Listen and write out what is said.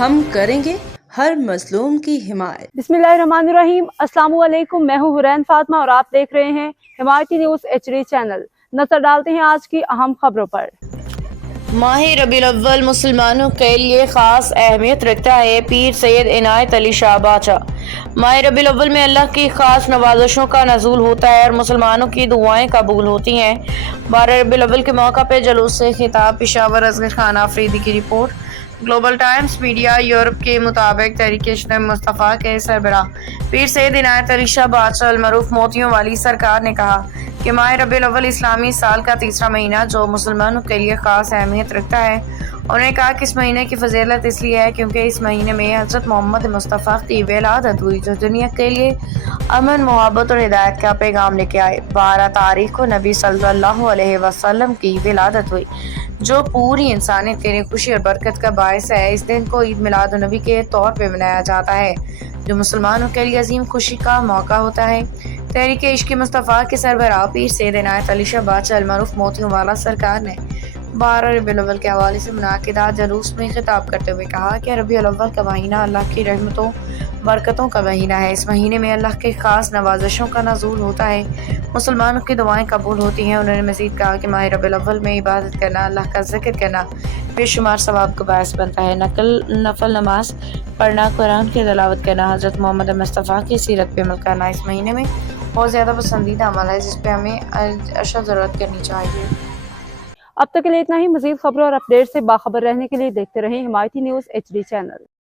ہم کریں گے ہر مظلوم کی حمایت۔ बिस्मिल्लाहिर्रहमानिर्रहीम। अस्सलाम वालेकुम। मैं हूँ हुरैन फातिमा और आप देख रहे हैं हिमायती न्यूज़ HD चैनल। नजर डालते हैं आज की अहम खबरों पर। माह रबीउल अव्वल मुसलमानों के लिए खास अहमियत रखता है। पीर सैयद इनायत अली शाह बाचा। माह रबीउल अव्वल में अल्लाह की खास नवाज़िशों का नज़ूल होता है और मुसलमानों की दुआएं कबूल होती हैं। 12 रबीउल अव्वल के मौका पर जुलूस से खिताब। पेशावर असगर खान आफरीदी की report. Global times media Europe के मुताबिक तहरीक-ए-इज्तिमा मुस्तफ़ा के सरबराह पीर सैयद इनायत अली शाह बादशाह अल-मरूफ मोतियों वाली सरकार ने कहा कि माह रबीउल अव्वल इस्लामी साल का तीसरा महीना जो मुसलमानों के लिए ख़ास अहमियत रखता है। उन्होंने कहा कि इस महीने की फजीलत इसलिए है क्योंकि इस महीने में हज़रत मोहम्मद मुस्तफ़ा की विलादत हुई जो दुनिया के लिए अमन, मोहब्बत और हिदायत का पैगाम लेके आए। 12 तारीख को नबी सल्लल्लाहु अलैहि वसल्लम की विलादत हुई जो पूरी इंसानियत के लिए खुशी और बरकत का बायस है। इस दिन को ईद मिलाद नबी के तौर पे मनाया जाता है जो मुसलमानों के लिए अजीम खुशी का मौका होता है। तहरीक इश्क़ मुस्तफ़ा के सरबराह पीर सैयद इनायत अली शाह बादशाह अल-मरूफ मोतियों वाला सरकार ने 12 रबीउल अव्वल के हवाले से मुनाकिदा जुलूस में खिताब करते हुए कहा कि रबीउल अव्वल का महीना अल्लाह की रहमतों बरकतों का महीना है। इस महीने में अल्लाह के खास नवाज़िशों का नज़ूल होता है, मुसलमानों की दुआएं कबूल होती हैं। उन्होंने मज़ीद कहा कि माह रबीउल अव्वल में इबादत करना, अल्लाह का ज़िक्र करना बेशुमार सवाब का बायस बनता है। नफल नमाज पढ़ना, कुरान की तिलावत करना, हज़रत मोहम्मद मुस्तफ़ा की सीरत पे अमल करना इस महीने में बहुत ज़्यादा पसंदीदा अमल है जिस पे हमें अशद ज़रूरत करनी चाहिए। अब तक के लिए इतना ही। मज़ीद खबरों और अपडेट से बाखबर रहने के लिए देखते रहें हिमायती न्यूज़ HD चैनल।